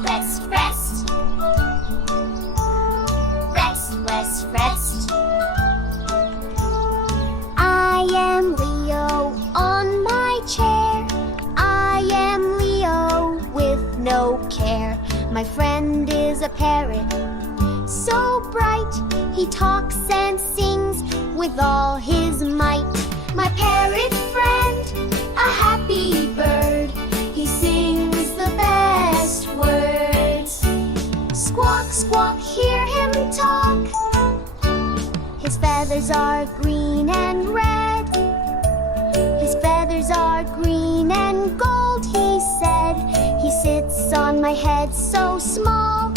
Rest, rest, rest. Rest, rest, rest. I am Leo on my chair. I am Leo with no care. My friend is a parrot, so bright. He talks and sings with all his might. My parrot friend, a happy bird. He sings the best words. Squawk, squawk, hear him talk. His feathers are green and red. His feathers are green and gold, he said. He sits on my head so small.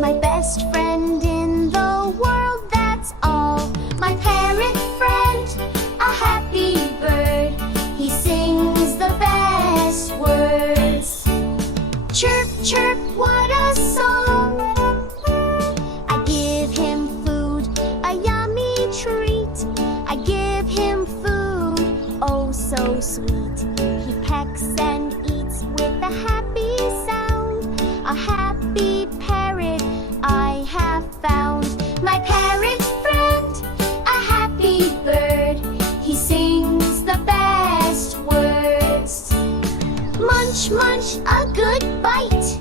My best friend in the world, that's all. My parrot friend, a happy bird. He sings the best words. Chirp, chirp, what a song. I give him food, a yummy treat. I give him food, oh so sweet. He pecks and eats with a happy sound. A happy parrot I have found. My parrot friend, a happy bird. He sings the best words. Munch, munch, a good bite.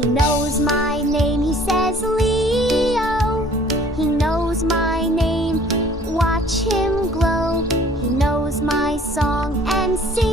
He knows my name, he says Leo. He knows my name, watch him glow. He knows my song and sings.